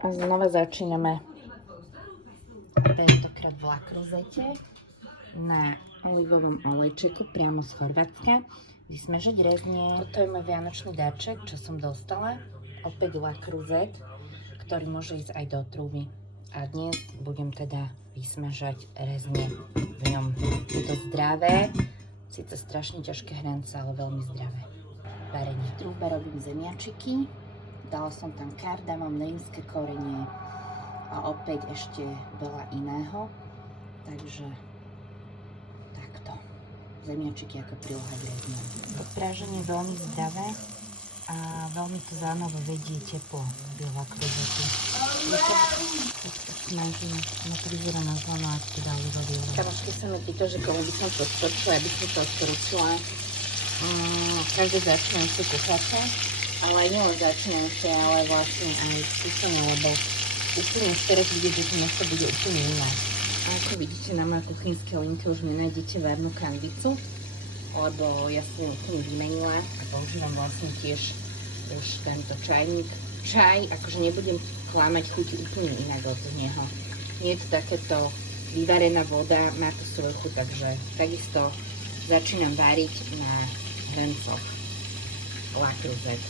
A znova začíname tentokrát v lakrozete na olivovom olejčeku priamo z Chorvátska. Vysmažať rezne. Toto je môj vianočný dáček, čo som dostala. Opäť lakruzet, ktorý môže ísť aj do trúby. A dnes budem teda vysmažať rezne v ňom. Je to zdravé, síce strašne ťažké hrance, ale veľmi zdravé. Varenie. V trúbe robím zemiačiky. Dala som tam kardamom, rímske korenie a opäť ešte veľa iného. Takže takto. Zemiačiky ako príloha k rezňam. Podpráženie je veľmi zdravé a veľmi to zaujímavé vedie teplo do lakrozety. Keď to smažíme, no to vyzerá na zlano, ak to dá olivový olej. Kamošky sa mi pýta, že komu by som to odporúčila, ja by som to odporúčila každé začínajúce kuchárke. Ale nie len začínajúce, ale vlastne aj skúsené, lebo úplne už teraz vidieť, že to miesto bude úplne iné. A ako vidíte na mojej kuchynskej linke už nenájdete varnú kanvicu, lebo ja som ju úplne vymenila a používam vlastne tiež už tento čajník. Čaj, akože nebudem klamať, chutí úplne inak od neho. Nie je to takéto vyvarená voda, má to svoju chuť, takže takisto začínam variť na hrncoch lakruzet.